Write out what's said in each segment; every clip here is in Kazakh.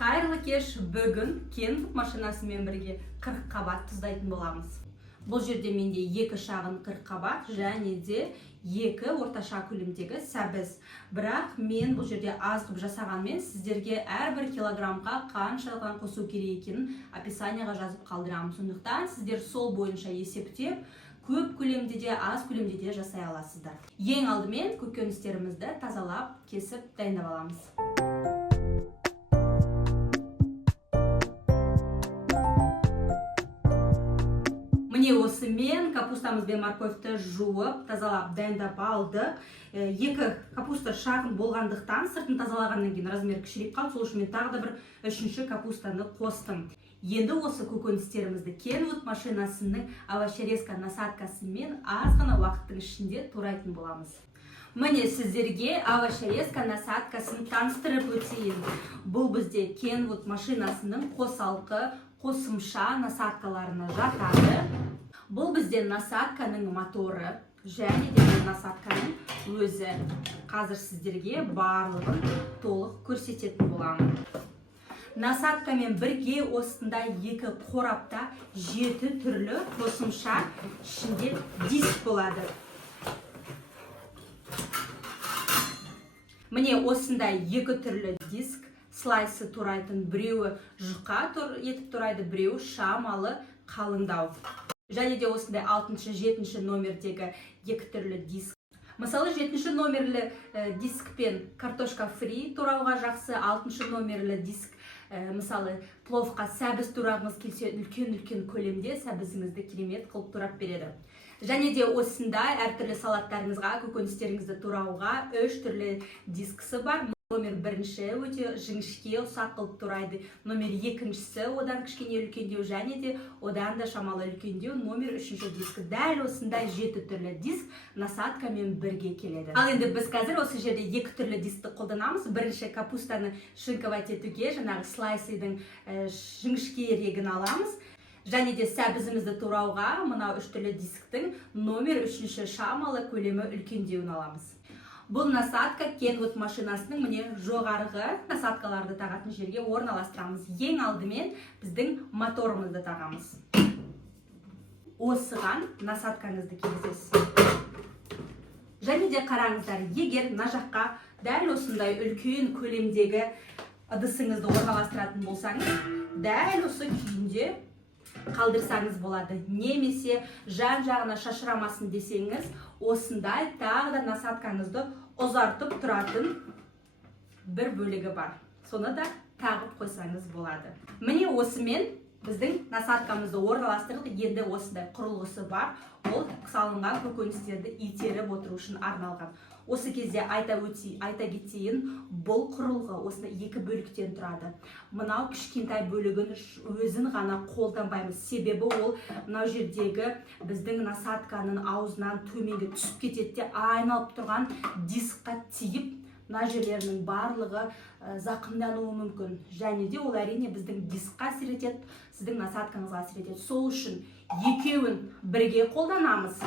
Қайырлы кеш, бүгін Kenwood машинасымен бірге 40 қабат тұздайтын боламыз. Бұл жерде менде 2 шағын 40 қабат және де 2 орташа көлемдегі сәбіз. Бірақ мен бұл жерде аз қып жасағанмен сіздерге әрбір килограммға қаншадан қосу керек екенін описанияға жазып қалдырамын. Сондықтан сіздер сол бойынша есептеп, көп көлемде де аз көлемде де жасай аласыздар. Ең алдымен көкөністерімізді тазалап, кесіп дайындап аламыз. Міне осымен капустамыз бен морковьті жуып, тазалап, дайындап алдық. 2 капуста шағын болғандықтан сыртын тазалағаннан кейін размер кішірейіп қалды. Сол үшін мен тағы да бір 3-ші капустаны қостым. Енді осы көкөністерімізді Kenwood машинасының овощерезка насадкасымен аз ғана уақыттың ішінде турайтын боламыз. Міне сіздерге овощерезка насадкасын таныстырып өтейін. Бұл бізде Kenwood машинасының қосалқы қосымша насадкаларына жатады. Бұл бізде насадканың моторы және де насадканың өзі. Қазір сіздерге барлығын толық көрсететін боламын. Насадкамен бірге осындай 2 қорапта 7 түрлі қосымша ішінде диск болады. Міне осындай 2 түрлі диск. Слайсы турайтын, біреуі жұқа етіп турайды, біреуі шамалы қалыңдау. Және де осындай 6-7 номердегі 2 түрлі диск. Мысалы 7 номерлі дискпен картошка фри турауға жақсы, 6 номерлі диск мысалы пловқа сәбіз турағыңыз келсе үлкен көлемде сәбізіңізді керемет қылып турап береді. Және де осындай әртүрлі салаттарыңызға, көкөністеріңізді турауға 3 түрлі дискісі бар. Номер 1-ші өте жіңішке ұсақ қылып турайды. Номер 2-шісі одан кішкене үлкендеу және де одан да шамалы үлкендеу. Номер 3-ші дискі. Дәл осындай 7 түрлі диск насадкамен бірге келеді. Ал енді біз қазір осы жерде 2 түрлі дискті қолданамыз. Бірінші капустаны шинковать етуге, жаңағы слайсыдың жіңішкерегін аламыз. Және де сәбізімізді турауға мынау 3 түрлі дисктің номер 3-ші шамалы көлемі үлкендеуін аламыз. Бұл насадка Kenwood машинасының міне жоғарғы насадкаларды тағатын жерге орналастырамыз. Ең алдымен біздің моторымызды тағамыз. Осыған насадкаңызды кигізесіз. Және де қараңыздар, егер мына жаққа дәл осындай үлкен көлемдегі ыдысыңызды орналастыратын болсаңыз, дәл осы күйінде қалдырсаңыз болады. Немесе жан-жағына шашырамасын десеңіз, осындай тағы да насадкаңызды ұзартып тұратын бір бөлігі бар. Соны да тағып қойсаңыз болады. Міне осымен біздің насадкамызды орналастырдық. Енді осындай құрылғысы бар. Ол салынған көкөністерді итеріп отыру үшін арналған. Осы кезде айта кетейін, бұл құрылғы осындай 2 бөліктен тұрады. Мынау кішкентай бөлігін өзін ғана қолданбаймыз. Себебі ол мынау жердегі біздің насадканың аузынан төменге түсіп кетеді, айналып тұрған дискқа тиіп, мына жерлерінің барлығы зақымдануы мүмкін. Және де ол әрине біздің дискқа әсер етеді, сіздің насадкаңызға әсер етеді. Сол үшін екеуін бірге қолданамыз.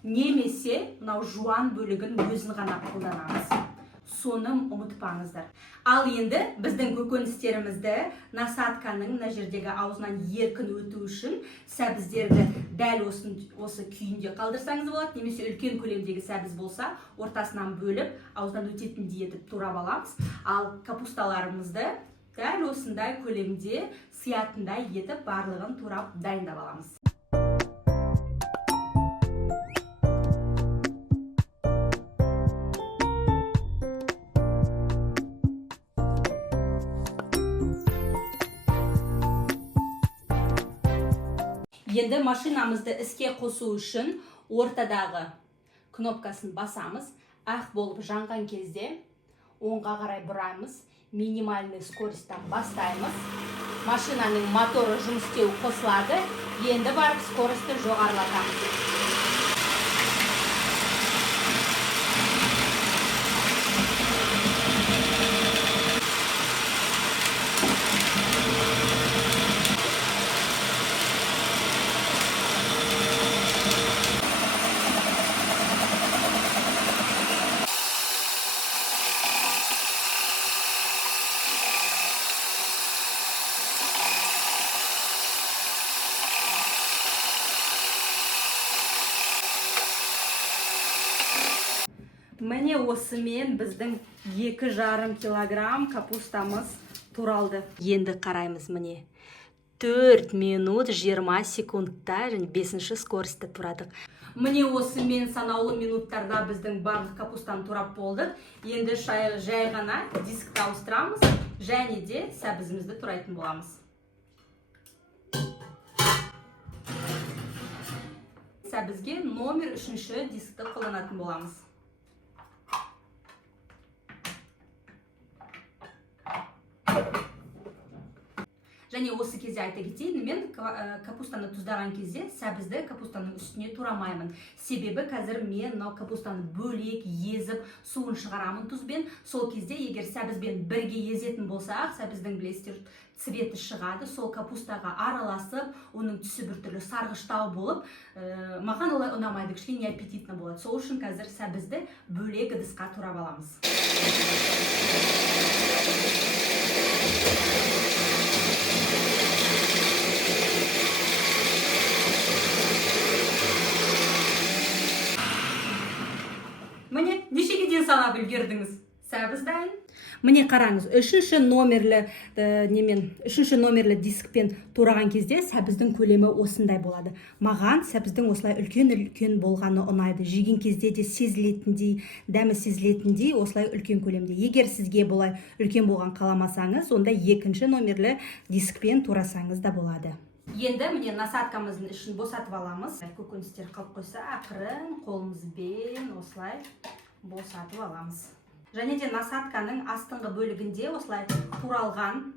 Немесе мынау жуан бөлігін өзін ғана қолданамыз. Соны ұмытпаңыздар. Ал енді біздің көкөністерімізді насадканың мына жердегі аузынан еркін өту үшін сәбіздерді дәл осы күйінде қалдырсаңыз болады. Немесе үлкен көлемдегі сәбіз болса, ортасынан бөліп, аузынан өтетіндей етіп турап аламыз. Ал капусталарымызды дәл осындай көлемде сиятындай етіп барлығын турап дайындап аламыз. Енді машинамызды іске қосу үшін ортадағы кнопкасын басамыз. Ақ болып жанған кезде оңға қарай бұраймыз. Минимальный скоростьтан бастаймыз. Машинаның моторы жұмыс істеуі қосылады. Енді барып скоростьті жоғарылатамыз. Міне осымен біздің 2,5 килограмм капустамыз туралды. Енді қараймыз міне. 4 минут 20 секундта және 5-ші скоростьта турадық. Міне осымен санаулы минуттарда біздің барлық капустаны турап болдық. Енді жай ғана дискті ауыстырамыз және де сәбізімізді турайтын боламыз. Сәбізге номер 3-ші дискті қолданатын боламыз. Және осы кезде айта кетейін, мен капустаны тұздаған кезде сәбізді капустаның үстіне турамаймын. Себебі қазір мен капустаны бөлек езіп, суын шығарамын тұзбен. Сол кезде егер сәбізбен бірге езетін болсақ, сәбіздің білесіздер цветі шығады, сол капустаға араласып, оның түсі біртүрлі сарғыштау болып, маған олай ұнамайды, кішкене аппетитті болады. Сол үшін қазір сәбізді бөлек ыдысқа турап аламыз. Міне, нешеге дейін санап үлгердіңіз? Сәбіз дайын. Міне қараңыз, үшінші номерлі дискпен тураған кезде сәбіздің көлемі осындай болады. Маған сәбіздің осылай үлкен болғаны ұнайды. Жеген кезде де сезілетіндей, дәмі сезілетіндей, осылай үлкен көлемде. Егер сізге болай үлкен болған қаламасаңыз, онда екінші номерлі дискпен турасаңыз да болады. Енді міне насадкамыздың ішін босатып аламыз. Көкөністер қалып қойса, ақырын қолымызбен осылай босатып аламыз. Және де насадканың астыңғы бөлігінде осылай туралған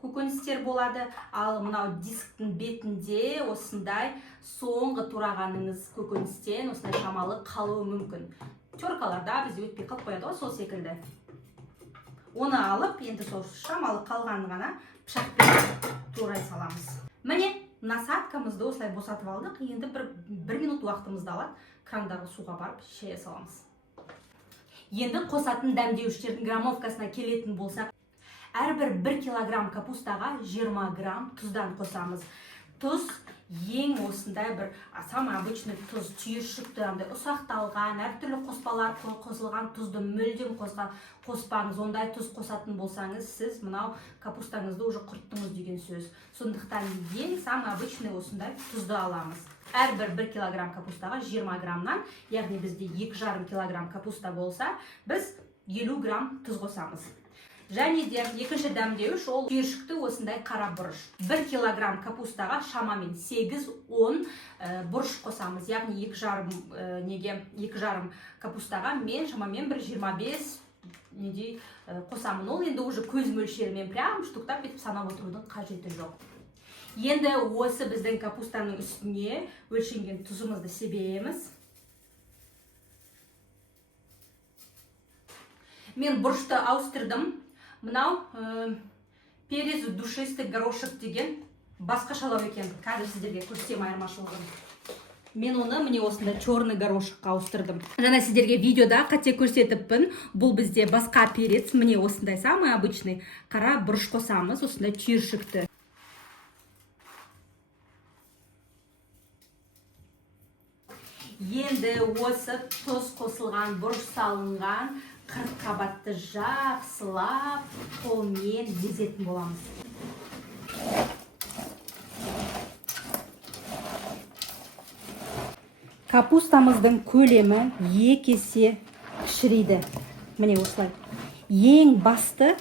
көкөністер болады. Ал мынау дисктің бетінде осындай соңғы турағаныңыз көкөністен осылай шамалы қалуы мүмкін. Теркаларда бізде өтпей қалып қояды ғой, сол секілді. Оны алып, енді сол шамалы қалғанын ғана пышақпен турай саламыз. Міне, насадкамызды осылай босатып алдық. Енді бір минут уақытымызды алады. Крандағы суға барып шая саламыз. Енді қосатын дәмдеуіштердің граммовкасына келетін болсақ, әрбір 1 килограмм капустаға 20 грамм тұздан қосамыз. Тұз ең осындай бір самый обычный тұз, түйіршікті, ұсақталған, әртүрлі қоспалар қосылған тұзды мүлдем қоспаңыз. Ондай тұз қосатын болсаңыз, сіз мынау капустаңызды уже құрттыңыз деген сөз. Сондықтан ең самый обычный осындай тұзды аламыз. Әрбір 1 килограмм капустаға 20 граммнан, яғни бізде 2,5 килограмм капуста болса, біз 50 грамм тұз қосамыз. Және де екінші дәмдеуіш ол түйіршікті осындай қара бұрыш. 1 килограмм капустаға шамамен 8-10 бұрыш қосамыз. Яғни 2,5 капустаға мен шамамен бір 25 қосамын. Ол енді уже көз мөлшерімен прям штуктап бетіп санап отырудың қажеті жоқ. Енді осы біздің капустаның үстіне өлшенген тұзымызды себеміз. Мен бұрышты ауыстырдым. Мынау перец душистый горошек деген басқашалау екен. Қазір сіздерге көрсетем айырмашылығын. Мен оны міне осында черный горошекқа ауыстырдым. Жаңа сіздерге видеода қате көрсетіппін. Бұл бізде басқа перец. Міне осындай самый обычный қара бұрыш қосамыз, осындай түйіршікті. Енді осы тұз қосылған, бұрыш салынған қырыққабатты жақсылап қолмен езетін боламыз. Капустамыздың көлемі 2 есе кішірейді. Міне осылай. Ең басты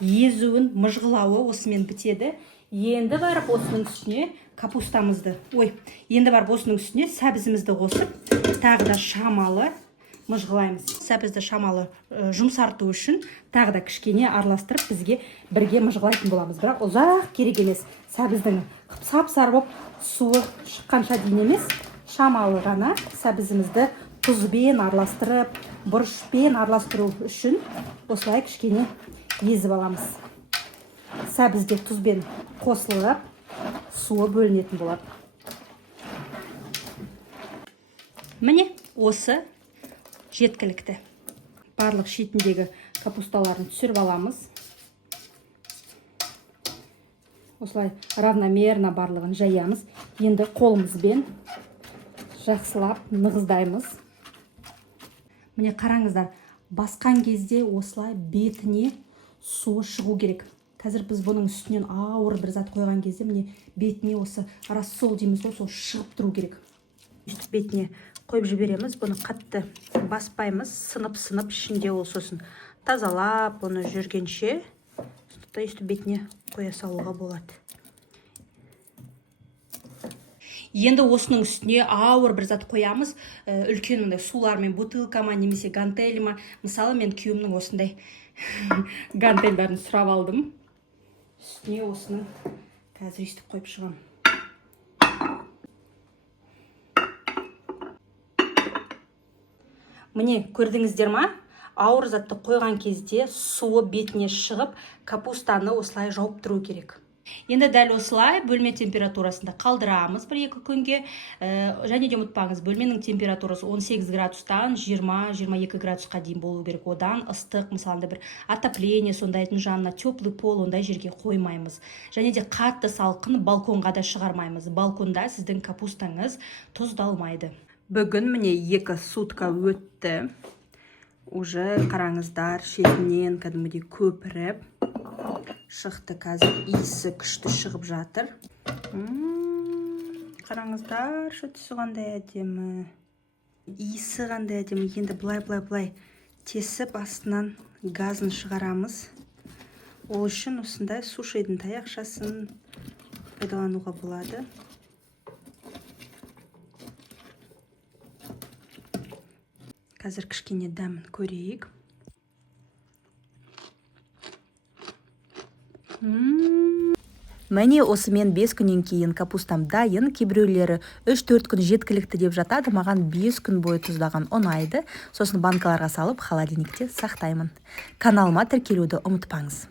езуін мұжғылауы осымен бітеді. Енді барып осының үстіне осының үстіне сәбізімізді қосып, тағы да шамалы мұжғылаймыз. Сәбізді шамалы жұмсарту үшін тағы да кішкене араластырып бізге бірге мұжғылайтын боламыз. Бірақ ұзақ керек емес. Сәбіздің сап-сары болып суы шыққанша дейін емес, шамалы ғана сәбізімізді тұзбен араластырып, бұрышпен араластыру үшін осылай кішкене езіп аламыз. Сәбізде тұзбен қосылып, суы бөлінетін болады. Міне, осы жеткілікті. Барлық шетіндегі капусталарын түсіріп аламыз. Осылай равномерно барлығын жаямыз. Енді қолымызбен жақсылап нығыздаймыз. Міне қараңыздар, басқан кезде осылай бетіне суы шығу керек. Қазір біз бұның үстінен ауыр бір зат қойған кезде міне бетіне осы рассол дейміз ғой, сол шығып тұру керек. Бетіне қойып жібереміз, бұны қатты баспаймыз, сынып ішінде ол сосын тазалап, оны жүргенше бетіне қоя салуға болады. Енді осының үстіне ауыр бір зат қоямыз, үлкен мындай сулармен, бутылкама немесе гантельма. Мысалы, мен күйеуімнің осындай гантельдарын сұрап алдым. Үстіне осының қазір өйстіп қойып шығам. Міне, көрдіңіздер ма? Ауыр затты қойған кезде суы бетіне шығып, капустаны осылай жауып тұру керек. Енді дәл осылай бөлме температурасында қалдырамыз 1-2 күнге. Және де ұмытпаңыз, бөлменің температурасы 18 градустан 20-22 градусқа дейін болу керек. Одан ыстық, мысалы бір отопление сондайдың жанына теплый пол ондай жерге қоймаймыз. Және де қатты салқын балконға да шығармаймыз. Балконда сіздің капустаңыз тұздалмайды. Бүгін міне 2 сутка өтті. Уже қараңыздар, шетінен кәдімгідей көпіріп шықты, қазір иісі күшті шығып жатыр. Қараңыздар, шы түсі қандай әдемі. Иісі қандай әдемі. Енді былай тесіп астынан газын шығарамыз. Ол үшін осындай сушидің таяқшасын пайдалануға болады. Қазір кішкене дәмін көрейік. Міне осымен 5 күннен кейін капустам дайын. Кейбіреулері 3-4 күн жеткілікті деп жатады. Маған 5 күн бойы тұздаған ұнайды. Сосын банкаларға салып холодильникте сақтаймын. Каналыма тіркелуді ұмытпаңыз.